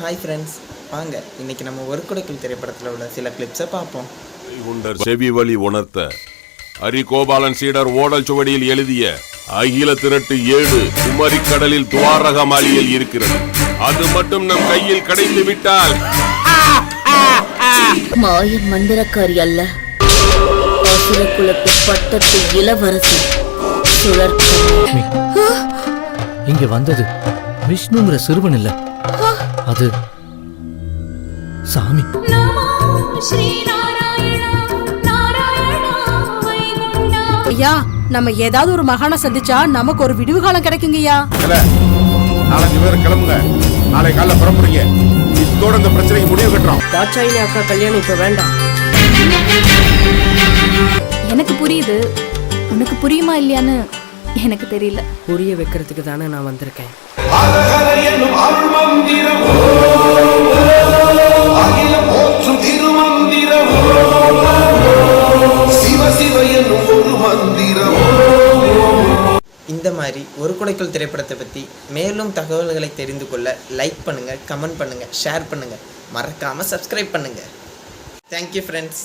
Hi friends வாங்க. இன்னைக்கு நம்ம ஒரு குடைக்குள் திரைப்படத்தில் உள்ள சில கிளிப்ஸை பார்ப்போம். உண்டர் செவி வழி உணர்த்த ஹரி கோபாலன் சீடர் ஓடல் சுவடியில் எழுதிய அகில திரட்டு ஏழு குமரி கடலில் துவாரகமாலியில் இருக்கிறது. அது மட்டும் நம் கையில் கிடைத்து விட்டால். மாயன் மந்திரக்காரி அல்ல. அசுர குலத்து பட்டத்து இளவரசி. சுழற்கண்ணி இங்க வந்தது விஷ்ணுங்கிற சிறுவன் இல்ல. அது சாமி. ஐயா நம்ம ஏதாவது ஒரு மகானை சந்திச்சா நமக்கு ஒரு விடிவு காலம் கிடைக்குங்கய்யா. நாலஞ்சு பேர் கிளம்புங்க. நாளை காலைல புறப்படுறீங்க இதோட இந்த பிரச்சனைக்கு முடிவு கட்டுறோம். தாட்சாயினி அக்கா கல்யாணம் இப்ப வேண்டாம். எனக்கு புரியுது. உனக்கு புரியுமா இல்லையான்னு எனக்கு தெரியல. புரிய வைக்கிறதுக்கு தானே நான் வந்திருக்கேன். இந்த மாதிரி ஒரு குடைக்குள் திரைப்படத்தை பற்றி மேலும் தகவல்களை தெரிந்து கொள்ள லைக் பண்ணுங்கள் கமெண்ட் பண்ணுங்கள் ஷேர் பண்ணுங்கள் மறக்காமல் சப்ஸ்கிரைப் பண்ணுங்கள் தேங்க்யூ ஃப்ரெண்ட்ஸ்